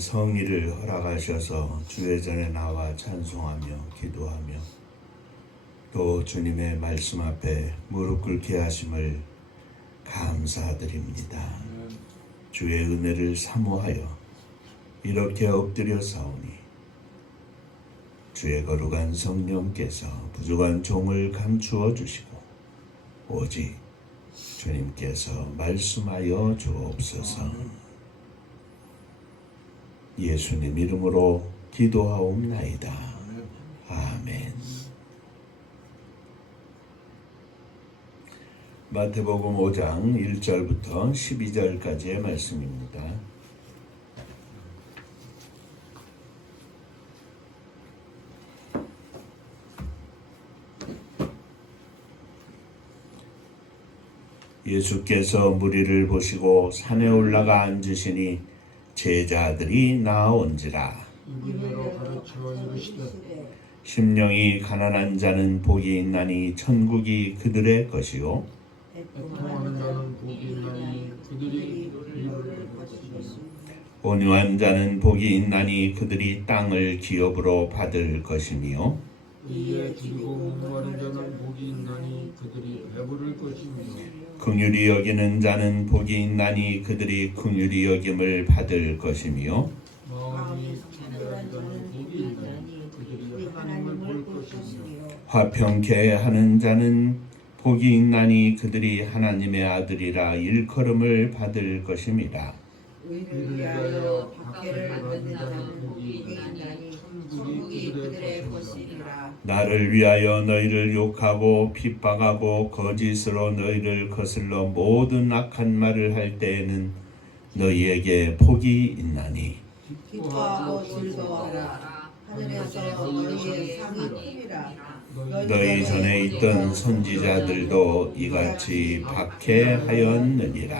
성의를 허락하셔서 주의 전에 나와 찬송하며 기도하며 또 주님의 말씀 앞에 무릎 꿇게 하심을 감사드립니다. 주의 은혜를 사모하여 이렇게 엎드려 사오니 주의 거룩한 성령께서 부족한 종을 감추어 주시고 오직 주님께서 말씀하여 주옵소서. 예수님 이름으로 기도하옵나이다. 아멘. 마태복음 5장 1절부터 12절까지의 말씀입니다. 예수께서 무리를 보시고 산에 올라가 앉으시니 제자들이 나아온지라. 이분으로 가르쳐 이르시되 심령이 가난한 자는 복이 있나니 천국이 그들의 것이요 애통하는 자는 복이 있나니 그들이 위로를 받으시리니 온유한 자는 복이 있나니 그들이 땅을 기업으로 받을 것이며 이에 기르고 목마른 자는 복이 있나니 그들이 배부를 것이며 긍휼히 여기는 자는 복이 있나니 그들이 긍휼히 여김을 받을 것이며 마음이 청결한 자는 복이 있나니 그들이 하나님을 볼 것이며 화평케 하는 자는 복이 있나니 그들이 하나님의 아들이라 일컬음을 받을 것임이라. 의를 위하여 박해를 받는 자는 복이 있나니 천국이 그들의 것이리라. 나를 위하여 너희를 욕하고 핍박하고 거짓으로 너희를 거슬러 모든 악한 말을 할 때에는 너희에게 복이 있나니 기뻐하고 즐거워하라. 하늘에서 너희의 상이 크리라. 너희 전에 있던 선지자들도 이같이 박해하였느니라.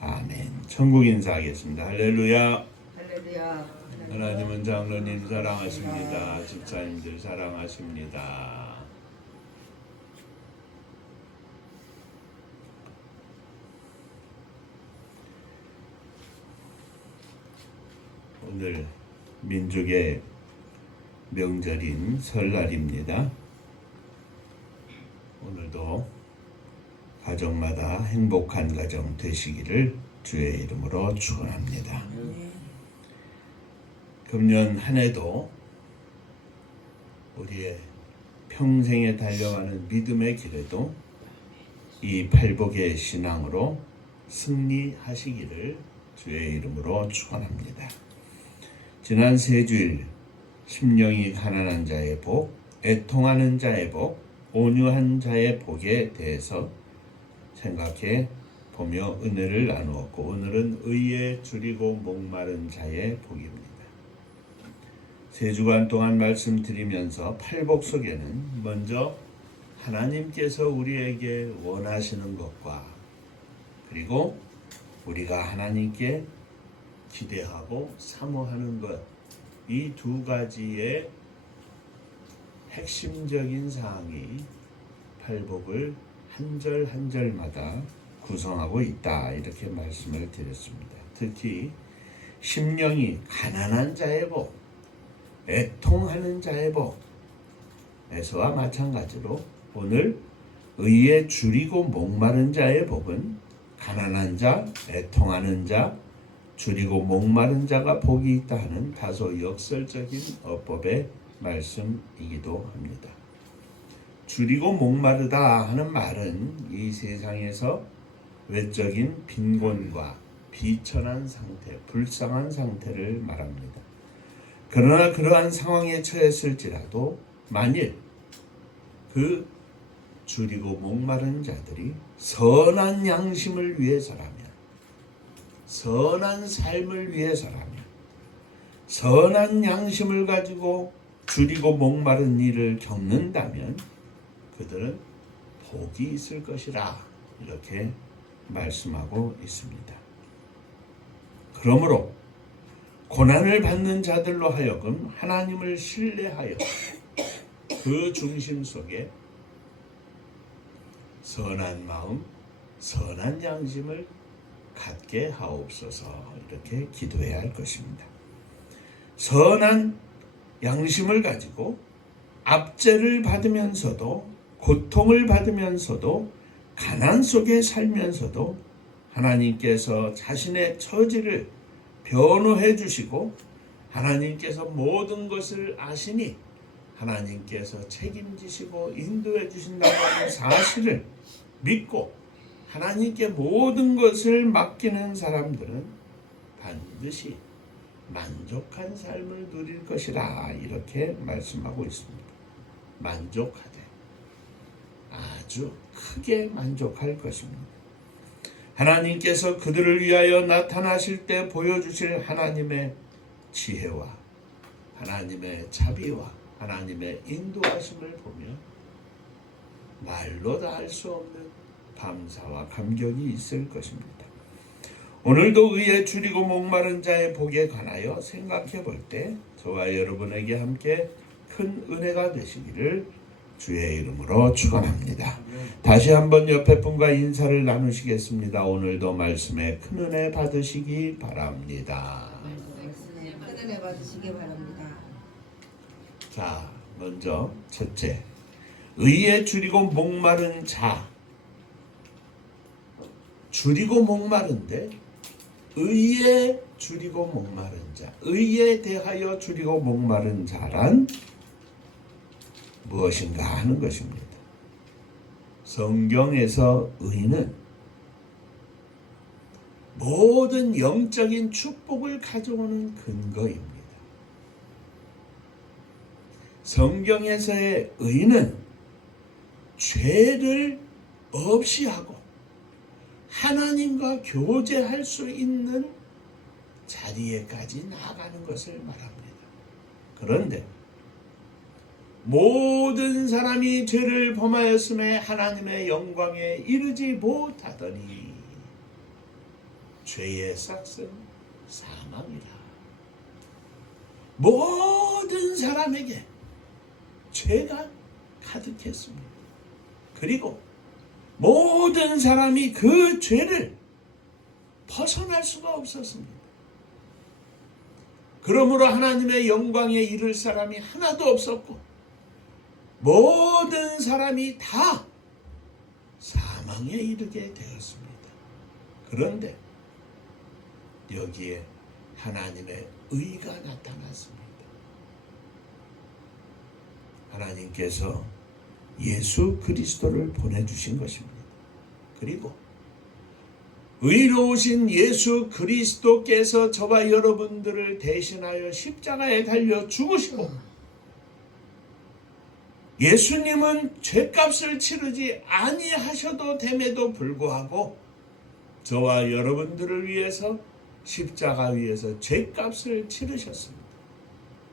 아멘. 천국 인사하겠습니다. 할렐루야. 할렐루야. 하나님은 장로님 사랑하십니다. 집사님들 사랑하십니다. 오늘 민족의 명절인 설날입니다. 오늘도 가정마다 행복한 가정 되시기를 주의 이름으로 축원합니다. 금년 한 해도 우리의 평생에 달려가는 믿음의 길에도 이 팔복의 신앙으로 승리하시기를 주의 이름으로 축원합니다. 지난 세 주일 심령이 가난한 자의 복, 애통하는 자의 복, 온유한 자의 복에 대해서 생각해 보며 은혜를 나누었고 오늘은 의에 줄이고 목마른 자의 복입니다. 세 주간 동안 말씀드리면서 팔복 속에는 먼저 하나님께서 우리에게 원하시는 것과 그리고 우리가 하나님께 기대하고 사모하는 것, 이 두 가지의 핵심적인 사항이 팔복을 한 절 한 절마다 구성하고 있다 이렇게 말씀을 드렸습니다. 특히 심령이 가난한 자의 복, 애통하는 자의 복에서와 마찬가지로 오늘 의에 줄이고 목마른 자의 복은 가난한 자, 애통하는 자, 줄이고 목마른 자가 복이 있다 하는 다소 역설적인 어법의 말씀이기도 합니다. 줄이고 목마르다 하는 말은 이 세상에서 외적인 빈곤과 비천한 상태, 불쌍한 상태를 말합니다. 그러나 그러한 상황에 처했을지라도 만일 그 줄이고 목마른 자들이 선한 양심을 위해서라면, 선한 삶을 위해서라면, 선한 양심을 가지고 줄이고 목마른 일을 겪는다면 그들은 복이 있을 것이라 이렇게 말씀하고 있습니다. 그러므로 고난을 받는 자들로 하여금 하나님을 신뢰하여 그 중심 속에 선한 마음, 선한 양심을 갖게 하옵소서. 이렇게 기도해야 할 것입니다. 선한 양심을 가지고 압제를 받으면서도 고통을 받으면서도 가난 속에 살면서도 하나님께서 자신의 처지를 변호해 주시고 하나님께서 모든 것을 아시니 하나님께서 책임지시고 인도해 주신다는 사실을 믿고 하나님께 모든 것을 맡기는 사람들은 반드시 만족한 삶을 누릴 것이라 이렇게 말씀하고 있습니다. 만족하되 아주 크게 만족할 것입니다. 하나님께서 그들을 위하여 나타나실 때 보여주실 하나님의 지혜와 하나님의 자비와 하나님의 인도하심을 보며 말로 다 할 수 없는 감사와 감격이 있을 것입니다. 오늘도 의에 줄이고 목마른 자의 복에 관하여 생각해 볼 때 저와 여러분에게 함께 큰 은혜가 되시기를 주의 이름으로 축원합니다. 다시 한번 옆에 분과 인사를 나누시겠습니다. 오늘도 말씀에 큰 은혜 받으시기 바랍니다. 말씀에 큰 은혜 받으시기 바랍니다. 자, 먼저 첫째, 의에 줄이고 목마른 자. 줄이고 목마른데 의에 줄이고 목마른 자. 의에 대하여 줄이고 목마른 자란 무엇인가 하는 것입니다. 성경에서 의는 모든 영적인 축복을 가져오는 근거입니다. 성경에서의 의는 죄를 없이 하고 하나님과 교제할 수 있는 자리에까지 나아가는 것을 말합니다. 그런데 모든 사람이 죄를 범하였음에 하나님의 영광에 이르지 못하더니 죄의 삭은 사망이라. 모든 사람에게 죄가 가득했습니다. 그리고 모든 사람이 그 죄를 벗어날 수가 없었습니다. 그러므로 하나님의 영광에 이를 사람이 하나도 없었고 모든 사람이 다 사망에 이르게 되었습니다. 그런데 여기에 하나님의 의가 나타났습니다. 하나님께서 예수 그리스도를 보내주신 것입니다. 그리고 의로우신 예수 그리스도께서 저와 여러분들을 대신하여 십자가에 달려 죽으시고 예수님은 죄값을 치르지 아니하셔도 됨에도 불구하고 저와 여러분들을 위해서 십자가 위에서 죄값을 치르셨습니다.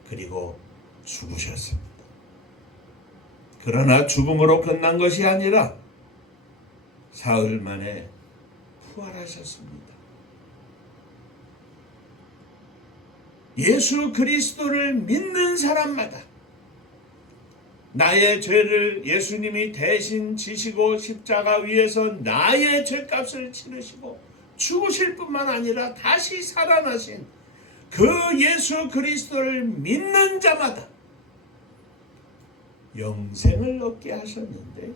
그리고 죽으셨습니다. 그러나 죽음으로 끝난 것이 아니라 사흘 만에 부활하셨습니다. 예수 그리스도를 믿는 사람마다 나의 죄를 예수님이 대신 지시고 십자가 위에서 나의 죄값을 치르시고 죽으실 뿐만 아니라 다시 살아나신 그 예수 그리스도를 믿는 자마다 영생을 얻게 하셨는데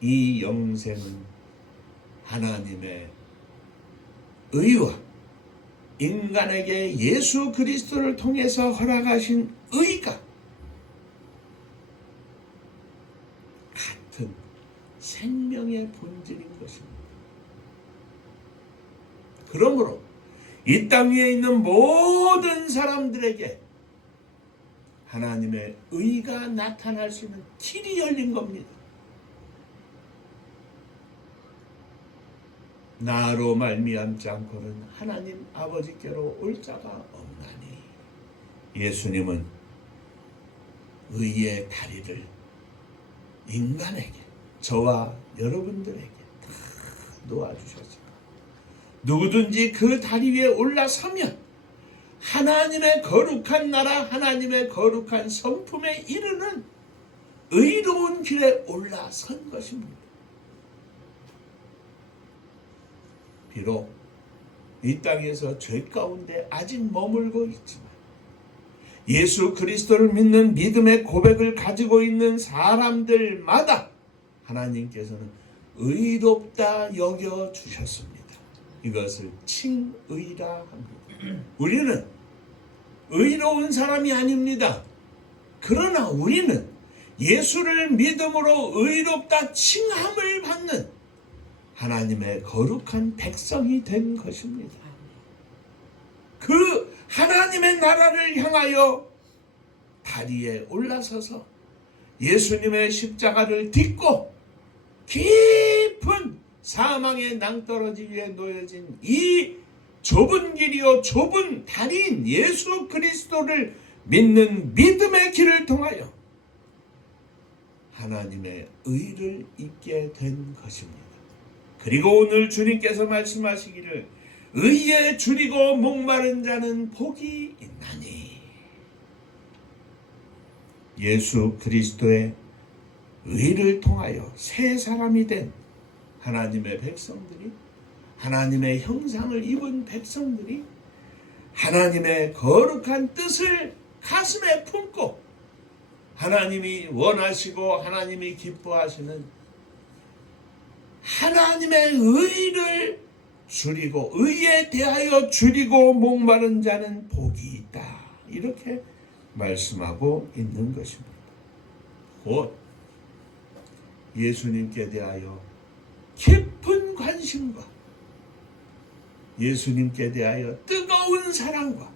이 영생은 하나님의 의와 인간에게 예수 그리스도를 통해서 허락하신 의가 같은 생명의 본질인 것입니다. 그러므로 이 땅 위에 있는 모든 사람들에게 하나님의 의가 나타날 수 있는 길이 열린 겁니다. 나로 말미암지 않고는 하나님 아버지께로 올 자가 없나니. 예수님은 의의 다리를 인간에게, 저와 여러분들에게 다 놓아주셨습니다. 누구든지 그 다리 위에 올라서면 하나님의 거룩한 나라, 하나님의 거룩한 성품에 이르는 의로운 길에 올라선 것입니다. 비록 이 땅에서 죄 가운데 아직 머물고 있지만 예수 그리스도를 믿는 믿음의 고백을 가지고 있는 사람들마다 하나님께서는 의롭다 여겨 주셨습니다. 이것을 칭의라 합니다. 우리는 의로운 사람이 아닙니다. 그러나 우리는 예수를 믿음으로 의롭다 칭함을 받는 하나님의 거룩한 백성이 된 것입니다. 그 하나님의 나라를 향하여 다리에 올라서서 예수님의 십자가를 딛고 깊은 사망의 낭떠러지 위에 놓여진 이 좁은 길이요 좁은 다리인 예수 그리스도를 믿는 믿음의 길을 통하여 하나님의 의를 입게 된 것입니다. 그리고 오늘 주님께서 말씀하시기를 의에 줄이고 목마른 자는 복이 있나니, 예수 그리스도의 의를 통하여 새 사람이 된 하나님의 백성들이, 하나님의 형상을 입은 백성들이 하나님의 거룩한 뜻을 가슴에 품고 하나님이 원하시고 하나님이 기뻐하시는 하나님의 의를 줄이고 의에 대하여 줄이고 목마른 자는 복이 있다, 이렇게 말씀하고 있는 것입니다. 곧 예수님께 대하여 깊은 관심과 예수님께 대하여 뜨거운 사랑과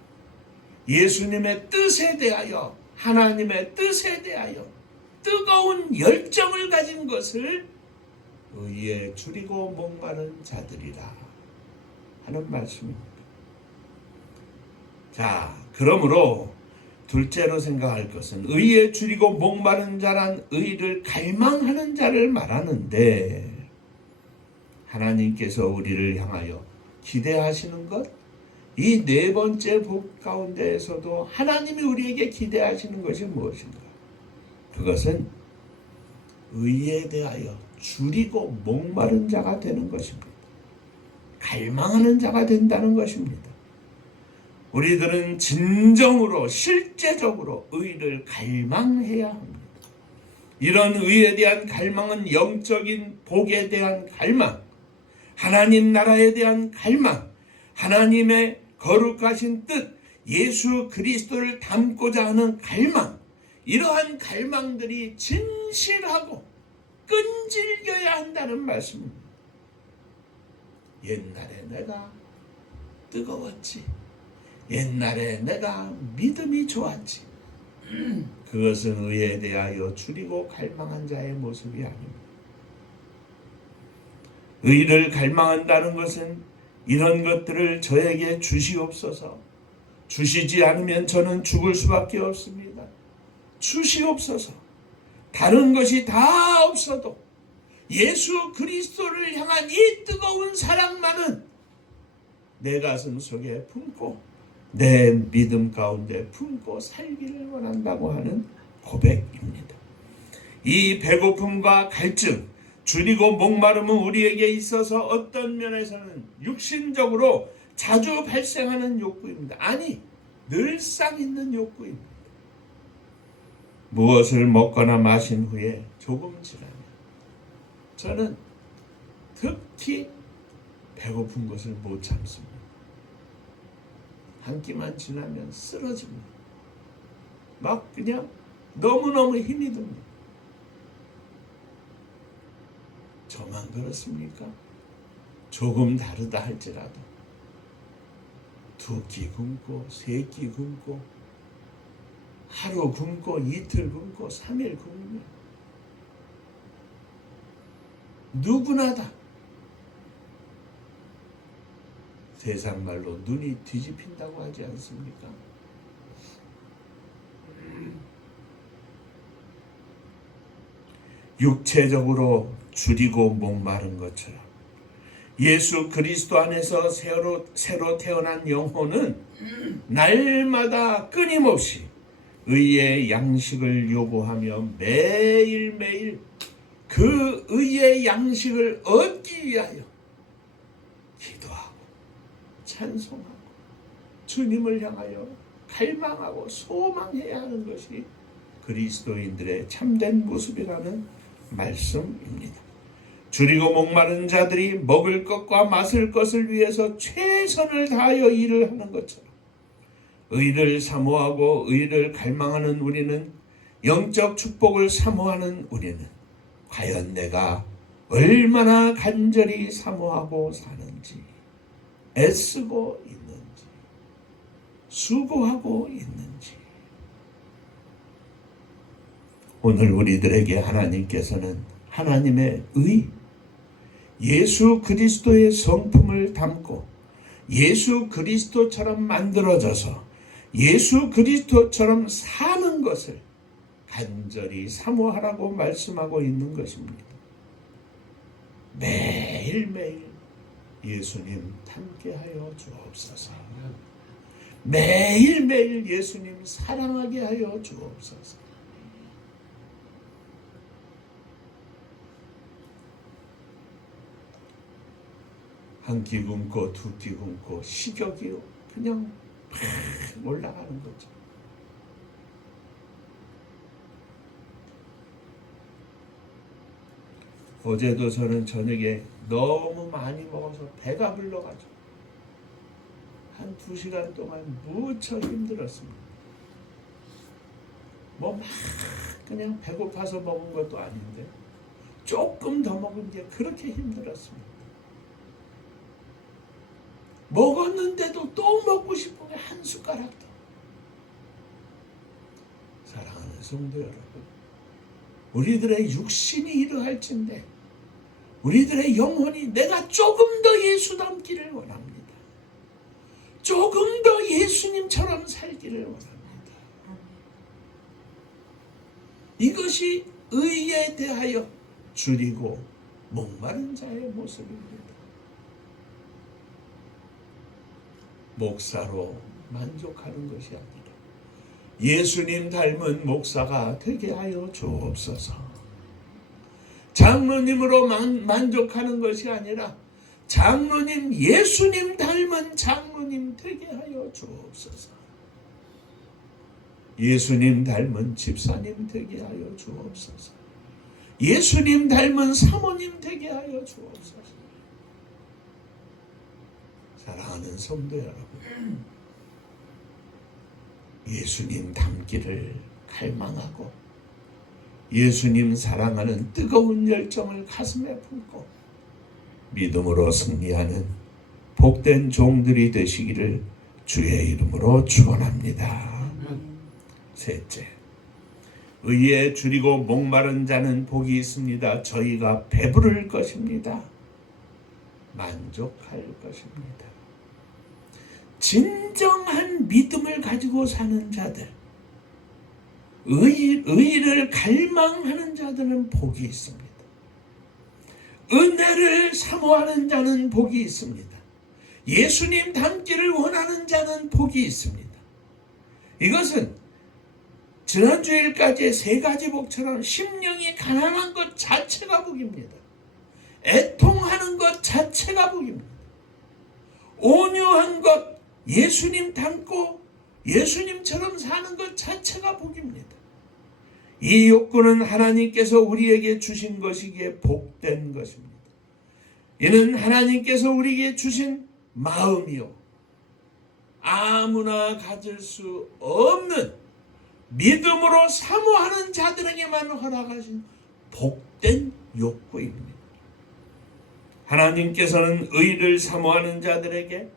예수님의 뜻에 대하여, 하나님의 뜻에 대하여 뜨거운 열정을 가진 것을 의에 줄이고 목마른 자들이라 하는 말씀입니다. 자, 그러므로 둘째로 생각할 것은 의에 줄이고 목마른 자란 의를 갈망하는 자를 말하는데, 하나님께서 우리를 향하여 기대하시는 것, 이 네 번째 복 가운데에서도 하나님이 우리에게 기대하시는 것이 무엇인가? 그것은 의에 대하여 줄이고 목마른 자가 되는 것입니다. 갈망하는 자가 된다는 것입니다. 우리들은 진정으로 실제적으로 의를 갈망해야 합니다. 이런 의에 대한 갈망은 영적인 복에 대한 갈망, 하나님 나라에 대한 갈망, 하나님의 거룩하신 뜻, 예수 그리스도를 닮고자 하는 갈망, 이러한 갈망들이 진실하고 끈질겨야 한다는 말씀입니다. 옛날에 내가 뜨거웠지, 옛날에 내가 믿음이 좋았지, 그것은 의에 대하여 줄이고 갈망한 자의 모습이 아닙니다. 의를 갈망한다는 것은 이런 것들을 저에게 주시옵소서, 주시지 않으면 저는 죽을 수밖에 없습니다, 주시옵소서, 다른 것이 다 없어도 예수 그리스도를 향한 이 뜨거운 사랑만은 내 가슴 속에 품고 내 믿음 가운데 품고 살기를 원한다고 하는 고백입니다. 이 배고픔과 갈증, 줄이고 목마름은 우리에게 있어서 어떤 면에서는 육신적으로 자주 발생하는 욕구입니다. 아니, 늘상 있는 욕구입니다. 무엇을 먹거나 마신 후에 조금 지나면 저는 특히 배고픈 것을 못 참습니다. 한 끼만 지나면 쓰러집니다. 막 그냥 너무너무 힘이 듭니다. 저만 그렇습니까? 조금 다르다 할지라도 두 끼 굶고 세 끼 굶고 하루 굶고 이틀 굶고 3일 굶으면 누구나 다 세상 말로 눈이 뒤집힌다고 하지 않습니까? 육체적으로 줄이고 목마른 것처럼 예수 그리스도 안에서 새로 태어난 영혼은 날마다 끊임없이 의의 양식을 요구하며 매일매일 그 의의 양식을 얻기 위하여 기도하고 찬송하고 주님을 향하여 갈망하고 소망해야 하는 것이 그리스도인들의 참된 모습이라는 말씀입니다. 줄이고 목마른 자들이 먹을 것과 마실 것을 위해서 최선을 다하여 일을 하는 것처럼 의를 사모하고 의를 갈망하는 우리는, 영적 축복을 사모하는 우리는 과연 내가 얼마나 간절히 사모하고 사는지, 애쓰고 있는지, 수고하고 있는지. 오늘 우리들에게 하나님께서는 하나님의 의, 예수 그리스도의 성품을 담고 예수 그리스도처럼 만들어져서 예수 그리스도처럼 사는 것을 간절히 사모하라고 말씀하고 있는 것입니다. 매일매일 예수님 함께하여 주옵소서. 매일매일 예수님 사랑하게 하여 주옵소서. 한 끼 굶고 두 끼 굶고 식욕이 그냥 팍 올라가는 거죠. 어제도 저는 저녁에 너무 많이 먹어서 배가 불러가지고 한 2시간 동안 무척 힘들었습니다. 뭐 막 그냥 배고파서 먹은 것도 아닌데 조금 더 먹은 게 그렇게 힘들었습니다. 먹었는데도 또 먹고 싶은 게 한 숟가락 더. 사랑하는 성도 여러분, 우리들의 육신이 이러할진데 우리들의 영혼이 내가 조금 더 예수 닮기를 원합니다. 조금 더 예수님처럼 살기를 원합니다. 이것이 의에 대하여 줄이고 목마른 자의 모습입니다. 목사로 만족하는 것이 아니라 예수님 닮은 목사가 되게 하여 주옵소서. 장로님으로 만족하는 것이 아니라 장로님, 예수님 닮은 장로님 되게 하여 주옵소서. 예수님 닮은 집사님 되게 하여 주옵소서. 예수님 닮은 사모님 되게 하여 주옵소서. 사랑하는 성도 여러분, 예수님 닮기를 갈망하고 예수님 사랑하는 뜨거운 열정을 가슴에 품고 믿음으로 승리하는 복된 종들이 되시기를 주의 이름으로 축원합니다. 셋째, 의에 줄이고 목마른 자는 복이 있습니다. 저희가 배부를 것입니다. 만족할 것입니다. 진정한 믿음을 가지고 사는 자들, 의를 갈망하는 자들은 복이 있습니다. 은혜를 사모하는 자는 복이 있습니다. 예수님 닮기를 원하는 자는 복이 있습니다. 이것은 지난주일까지의 3가지 복처럼 심령이 가난한 것 자체가 복입니다. 애통하는 것 자체가 복입니다. 온유한 것, 예수님 닮고 예수님처럼 사는 것 자체가 복입니다. 이 욕구는 하나님께서 우리에게 주신 것이기에 복된 것입니다. 이는 하나님께서 우리에게 주신 마음이요, 아무나 가질 수 없는 믿음으로 사모하는 자들에게만 허락하신 복된 욕구입니다. 하나님께서는 의를 사모하는 자들에게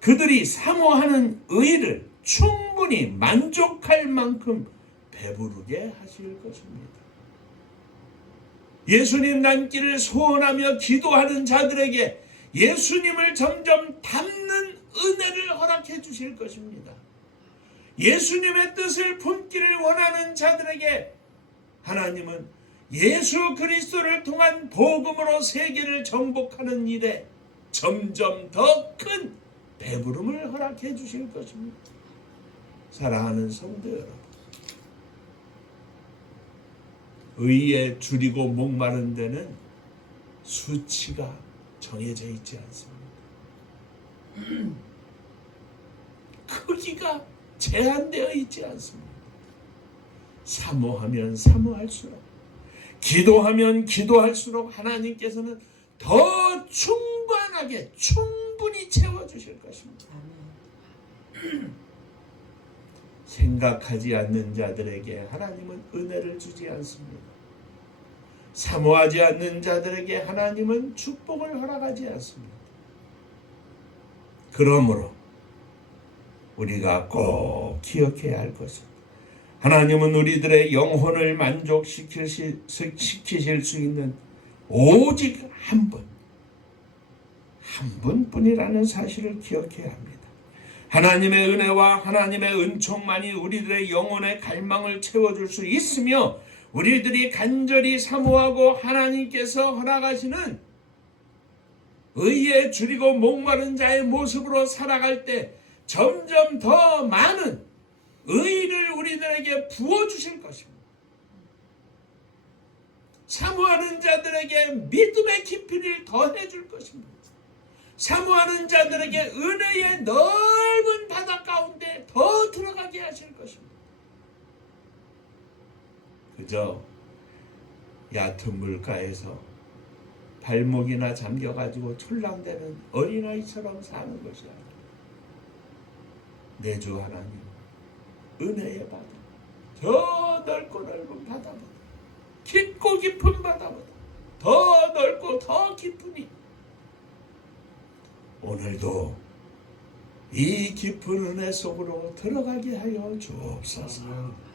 그들이 사모하는 의를 충분히 만족할 만큼 배부르게 하실 것입니다. 예수님 닮기를 소원하며 기도하는 자들에게 예수님을 점점 닮는 은혜를 허락해 주실 것입니다. 예수님의 뜻을 품기를 원하는 자들에게 하나님은 예수 그리스도를 통한 복음으로 세계를 정복하는 일에 점점 더 큰 배부름을 허락해 주실 것입니다. 사랑하는 성도 여러분, 의에 줄이고 목마른 데는 수치가 정해져 있지 않습니다. 크기가 제한되어 있지 않습니다. 사모하면 사모할수록, 기도하면 기도할수록 하나님께서는 더 충만하게 충분히 채워주실 것입니다. 생각하지 않는 자들에게 하나님은 은혜를 주지 않습니다. 사모하지 않는 자들에게 하나님은 축복을 허락하지 않습니다. 그러므로 우리가 꼭 기억해야 할 것은, 하나님은 우리들의 영혼을 만족시키실 수 있는 오직 한 분뿐이라는 사실을 기억해야 합니다. 하나님의 은혜와 하나님의 은총만이 우리들의 영혼의 갈망을 채워줄 수 있으며, 우리들이 간절히 사모하고 하나님께서 허락하시는 의에 줄이고 목마른 자의 모습으로 살아갈 때 점점 더 많은 의를 우리들에게 부어주실 것입니다. 사모하는 자들에게 믿음의 깊이를 더해 줄 것입니다. 사모하는 자들에게 은혜의 넓은 바다 가운데 더 들어가게 하실 것입니다. 그저 얕은 물가에서 발목이나 잠겨가지고 출랑대는 어린아이처럼 사는 것이 아니라, 내 주 하나님 은혜의 바다, 저 넓고 넓은 바다보다, 깊고 깊은 바다보다 더 넓고 더 깊으니 오늘도 이 깊은 은혜 속으로 들어가게 하여 주옵소서.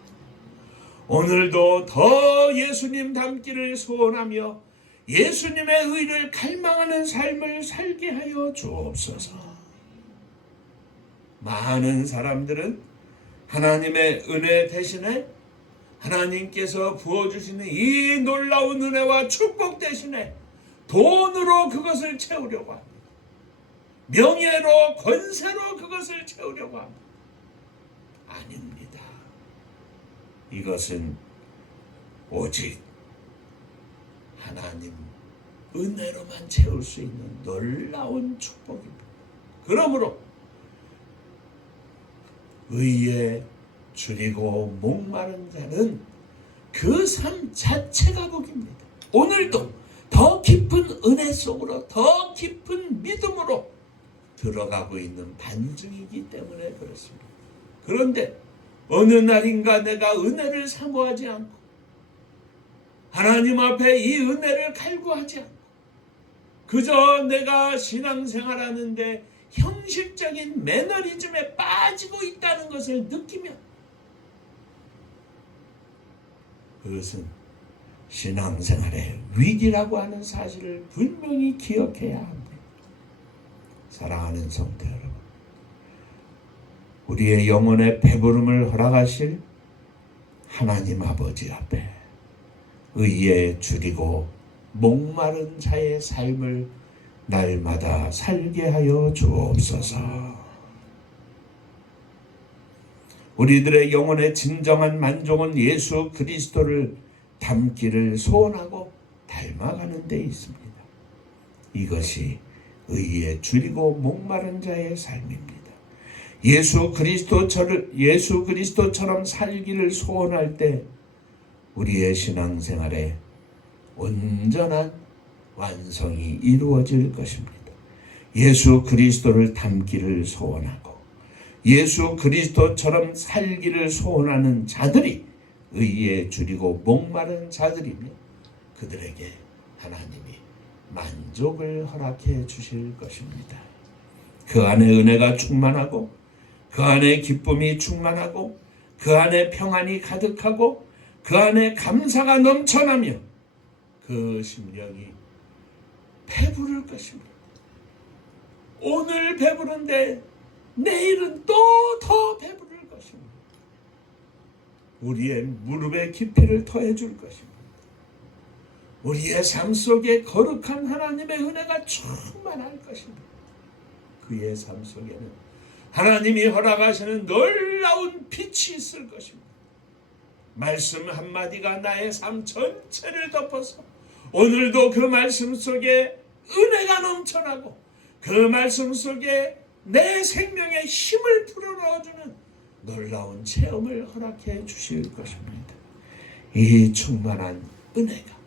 오늘도 더 예수님 닮기를 소원하며 예수님의 의를 갈망하는 삶을 살게 하여 주옵소서. 많은 사람들은 하나님의 은혜 대신에, 하나님께서 부어주시는 이 놀라운 은혜와 축복 대신에 돈으로 그것을 채우려고 합니다. 명예로, 권세로 그것을 채우려고 합니다. 아닙니다. 이것은 오직 하나님 은혜로만 채울 수 있는 놀라운 축복입니다. 그러므로 의에 줄이고 목마른 자는 그 삶 자체가 복입니다. 오늘도 더 깊은 은혜 속으로, 더 깊은 믿음으로 들어가고 있는 반증이기 때문에 그렇습니다. 그런데 어느 날인가 내가 은혜를 사모하지 않고 하나님 앞에 이 은혜를 갈구하지 않고 그저 내가 신앙생활하는데 형식적인 매너리즘에 빠지고 있다는 것을 느끼면, 그것은 신앙생활의 위기라고 하는 사실을 분명히 기억해야 합니다. 사랑하는 성도 여러분, 우리의 영혼의 배부름을 허락하실 하나님 아버지 앞에 의에 줄이고 목마른 자의 삶을 날마다 살게 하여 주옵소서. 우리들의 영혼의 진정한 만족은 예수 그리스도를 닮기를 소원하고 닮아가는 데 있습니다. 이것이 의에 줄이고 목마른 자의 삶입니다. 예수 그리스도처럼 살기를 소원할 때 우리의 신앙생활에 온전한 완성이 이루어질 것입니다. 예수 그리스도를 닮기를 소원하고 예수 그리스도처럼 살기를 소원하는 자들이 의에 줄이고 목마른 자들이며, 그들에게 하나님이 만족을 허락해 주실 것입니다. 그 안에 은혜가 충만하고, 그 안에 기쁨이 충만하고, 그 안에 평안이 가득하고, 그 안에 감사가 넘쳐나며 그 심령이 배부를 것입니다. 오늘 배부른데 내일은 또 더 배부를 것입니다. 우리의 무릎의 깊이를 더해줄 것입니다. 우리의 삶 속에 거룩한 하나님의 은혜가 충만할 것입니다. 그의 삶 속에는 하나님이 허락하시는 놀라운 빛이 있을 것입니다. 말씀 한마디가 나의 삶 전체를 덮어서 오늘도 그 말씀 속에 은혜가 넘쳐나고, 그 말씀 속에 내 생명에 힘을 불어넣어주는 놀라운 체험을 허락해 주실 것입니다. 이 충만한 은혜가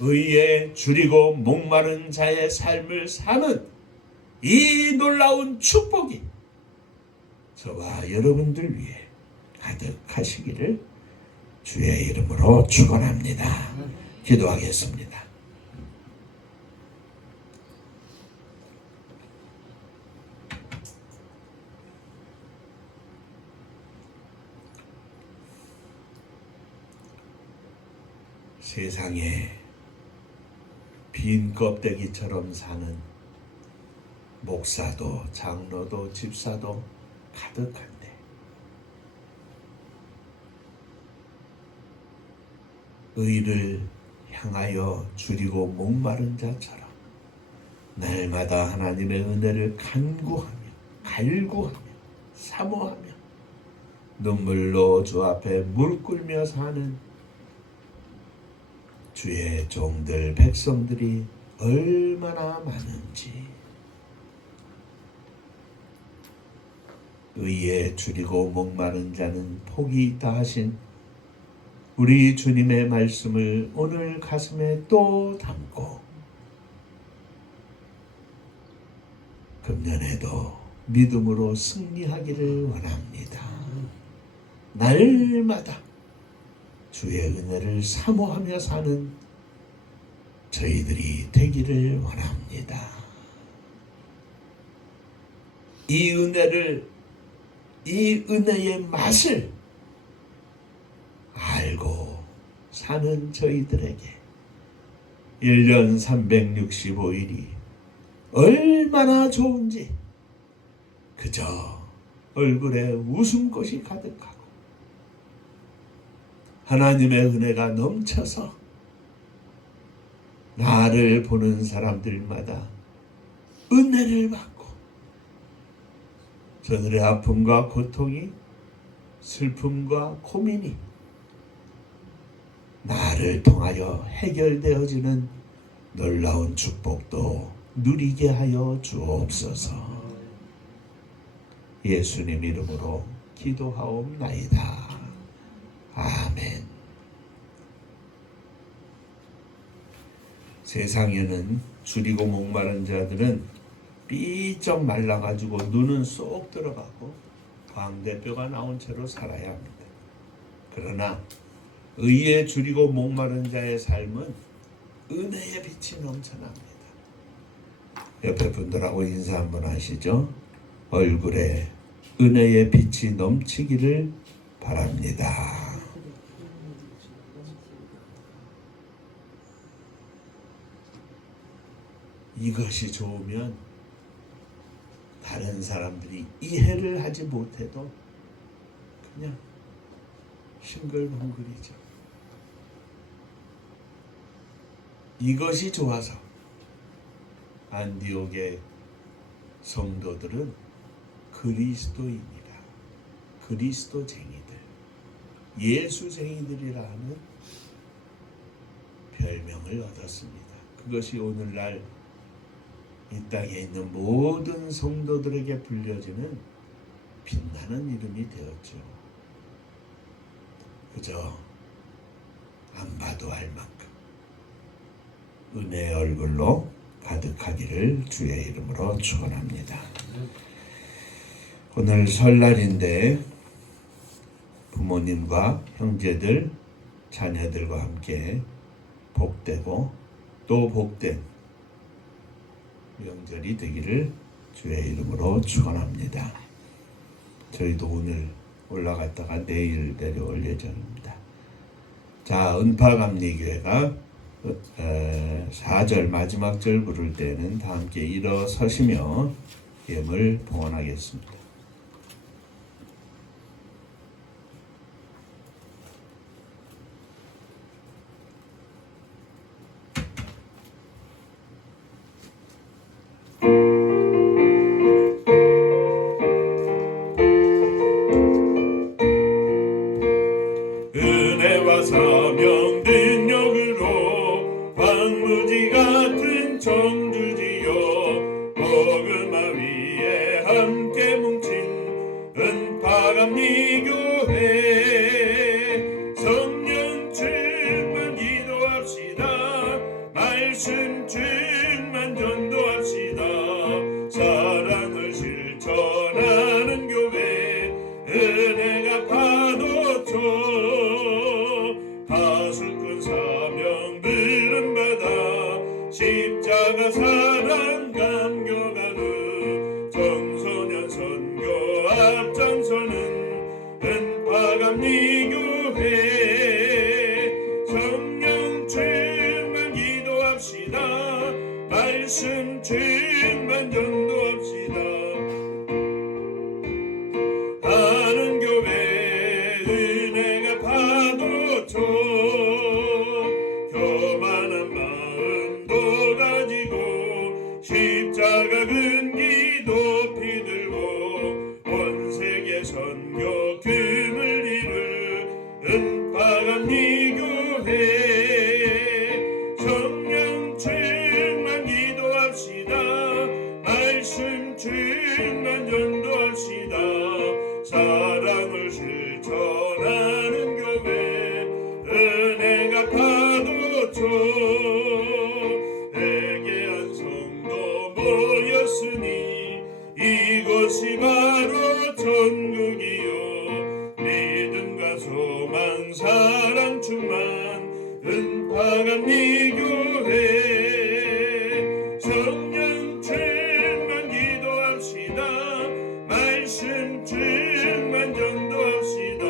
의에 줄이고 목마른 자의 삶을 사는 이 놀라운 축복이 저와 여러분들 위해 가득하시기를 주의 이름으로 축원합니다. 기도하겠습니다. 세상에 빈 껍데기처럼 사는 목사도 장로도 집사도 가득한데 의를 향하여 줄이고 목마른 자처럼 날마다 하나님의 은혜를 간구하며 갈구하며 사모하며 눈물로 주 앞에 무릎 꿇며 사는 주의 종들 백성들이 얼마나 많은지 의에 줄이고 목마른 자는 복이 있다 하신 우리 주님의 말씀을 오늘 가슴에 또 담고 금년에도 믿음으로 승리하기를 원합니다. 날마다 주의 은혜를 사모하며 사는 저희들이 되기를 원합니다. 이 은혜의 맛을 알고 사는 저희들에게 1년 365일이 얼마나 좋은지 그저 얼굴에 웃음꽃이 가득하고 하나님의 은혜가 넘쳐서 나를 보는 사람들마다 은혜를 받고 저들의 아픔과 고통이 슬픔과 고민이 나를 통하여 해결되어지는 놀라운 축복도 누리게 하여 주옵소서. 예수님 이름으로 기도하옵나이다. 아멘. 세상에는 줄이고 목마른 자들은 삐쩍 말라가지고 눈은 쏙 들어가고 광대뼈가 나온 채로 살아야 합니다. 그러나 의에 줄이고 목마른 자의 삶은 은혜의 빛이 넘쳐납니다. 옆에 분들하고 인사 한번 하시죠. 얼굴에 은혜의 빛이 넘치기를 바랍니다. 이것이 좋으면 다른 사람들이 이해를 하지 못해도 그냥 싱글벙글이죠. 이것이 좋아서 안디옥의 성도들은 그리스도인이라, 그리스도쟁이들, 예수쟁이들이라 하는 별명을 얻었습니다. 그것이 오늘날 이 땅에 있는 모든 성도들에게 불려지는 빛나는 이름이 되었죠. 그저 안 봐도 알 만큼 은혜의 얼굴로 가득하기를 주의 이름으로 축원합니다. 오늘 설날인데 부모님과 형제들, 자녀들과 함께 복되고 또 복된 명절이 되기를 주의 이름으로 축원합니다. 저희도 오늘 올라갔다가 내일 내려올 예정입니다. 자, 은파감리교회가 4절 마지막 절 부를 때는 다 함께 일어서시며 예물 봉헌하겠습니다. 은혜와 사명 능력으로 황무지 같은 청주지요 복음화 위에 줘 교만한 마음도 가지고 십자가 근기 높이 들고 온 세계 선교 금을 이룰 은파감 미교회 성령 충만 기도합시다. 말씀 충만 전도합시다. 사랑을 실천하는 교회 은혜가 파도쳐 회개한 성도 모였으니 이곳이 바로 천국이요 믿음과 소망 사랑 충만 은파감 미교회 성령 충만 기도합시다. 말씀 충만 전도합시다.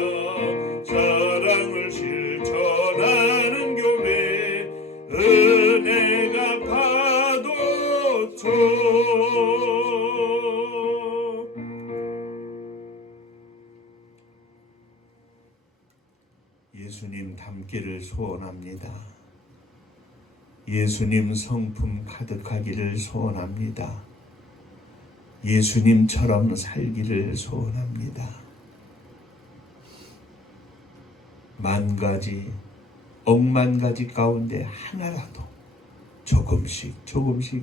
사랑을 실천하는 교회 은혜가 파도쳐 예수님 닮기를 소원합니다. 예수님 성품 가득하기를 소원합니다. 예수님처럼 살기를 소원합니다. 만 억만 가지 가운데 하나라도 조금씩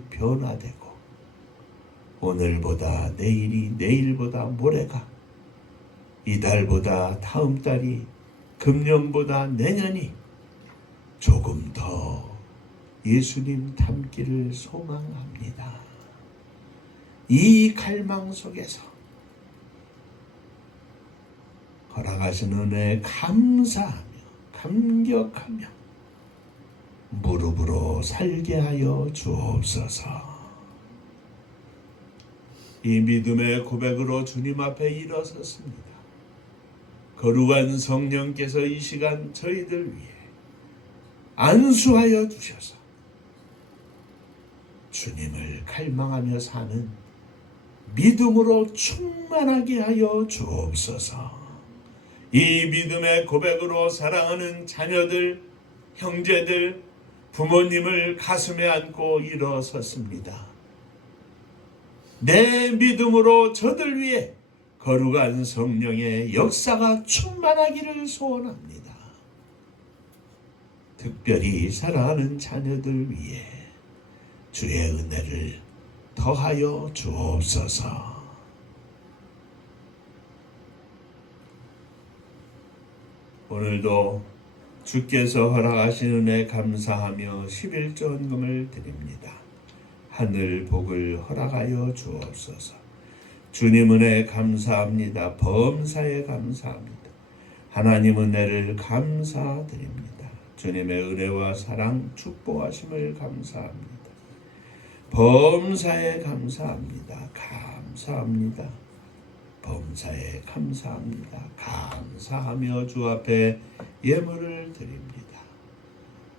변화되고 오늘보다 내일이 내일보다 모레가 이달보다 다음 달이 금년보다 내년이 조금 더 예수님 닮기를 소망합니다. 이 갈망 속에서 허락하신 은혜에 감사하며 감격하며 무릎으로 살게 하여 주옵소서. 이 믿음의 고백으로 주님 앞에 일어섰습니다. 거룩한 성령께서 이 시간 저희들 위해 안수하여 주셔서 주님을 갈망하며 사는 믿음으로 충만하게 하여 주옵소서. 이 믿음의 고백으로 사랑하는 자녀들, 형제들, 부모님을 가슴에 안고 일어섰습니다. 내 믿음으로 저들 위해 거룩한 성령의 역사가 충만하기를 소원합니다. 특별히 사랑하는 자녀들 위해 주의 은혜를 더하여 주옵소서. 오늘도 주께서 허락하신 은혜 감사하며 11조원금을 드립니다. 하늘 복을 허락하여 주옵소서. 주님 은혜 감사합니다. 범사에 감사합니다. 하나님 은혜를 감사드립니다. 주님의 은혜와 사랑 축복하심을 감사합니다. 범사에 감사합니다. 감사합니다. 범사에 감사합니다. 감사하며 주 앞에 예물을 드립니다.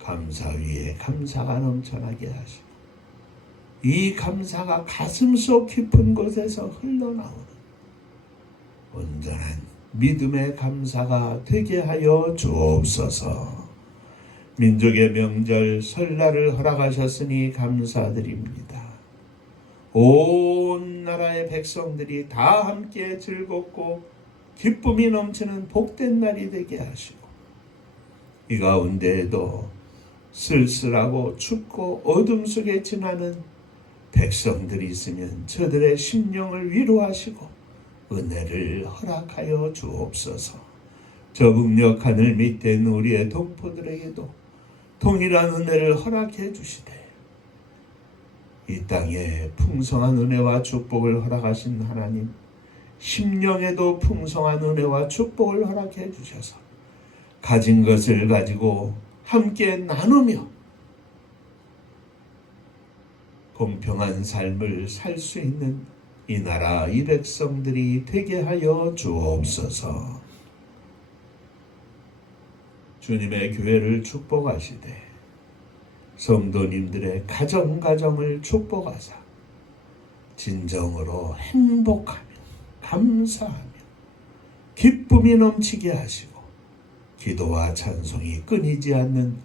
감사 위에 감사가 넘쳐나게 하시고 이 감사가 가슴속 깊은 곳에서 흘러나오는 온전한 믿음의 감사가 되게 하여 주옵소서. 민족의 명절 설날을 허락하셨으니 감사드립니다. 온 나라의 백성들이 다 함께 즐겁고 기쁨이 넘치는 복된 날이 되게 하시고 이 가운데에도 쓸쓸하고 춥고 어둠 속에 지나는 백성들이 있으면 저들의 심령을 위로하시고 은혜를 허락하여 주옵소서. 저북녘 하늘 밑에 있는 우리의 동포들에게도 동일한 은혜를 허락해 주시되 이 땅에 풍성한 은혜와 축복을 허락하신 하나님, 심령에도 풍성한 은혜와 축복을 허락해 주셔서 가진 것을 가지고 함께 나누며 공평한 삶을 살 수 있는 이 나라 이 백성들이 되게 하여 주옵소서. 주님의 교회를 축복하시되 성도님들의 가정을 축복하사 진정으로 행복하며 감사하며 기쁨이 넘치게 하시고 기도와 찬송이 끊이지 않는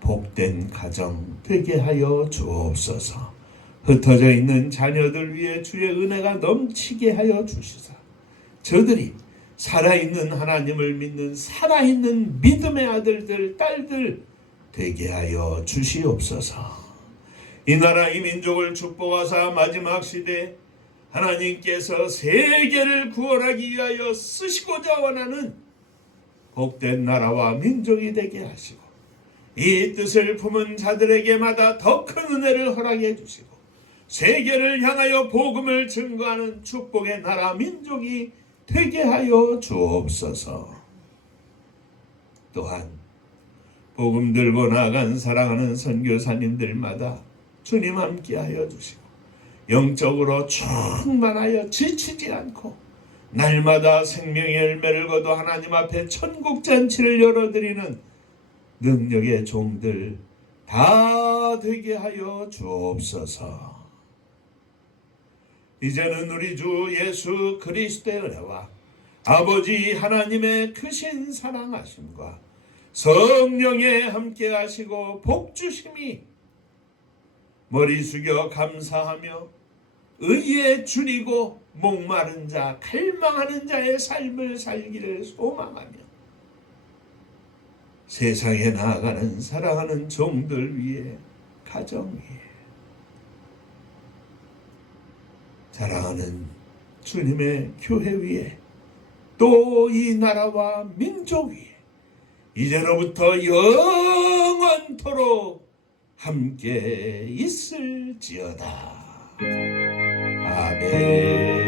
복된 가정 되게 하여 주옵소서. 흩어져 있는 자녀들 위해 주의 은혜가 넘치게 하여 주시사 저들이 살아있는 하나님을 믿는 살아있는 믿음의 아들들 딸들 되게 하여 주시옵소서. 이 나라 이 민족을 축복하사 마지막 시대 하나님께서 세계를 구원하기 위하여 쓰시고자 원하는 복된 나라와 민족이 되게 하시고 이 뜻을 품은 자들에게마다 더 큰 은혜를 허락해 주시고 세계를 향하여 복음을 증거하는 축복의 나라 민족이 되게 하여 주옵소서. 또한 복음 들고 나간 사랑하는 선교사님들마다 주님 함께하여 주시고 영적으로 충만하여 지치지 않고 날마다 생명의 열매를 거둬 하나님 앞에 천국잔치를 열어드리는 능력의 종들 다 되게 하여 주옵소서. 이제는 우리 주 예수 그리스도의 은혜와 아버지 하나님의 크신 사랑하심과 성령의 함께하시고 복주심이 머리 숙여 감사하며 의에 줄이고 목마른 자 갈망하는 자의 삶을 살기를 소망하며 세상에 나아가는 사랑하는 종들 위해 가정 위에 사랑하는 주님의 교회 위에 또 이 나라와 민족 위에 이제로부터 영원토록 함께 있을지어다. 아멘.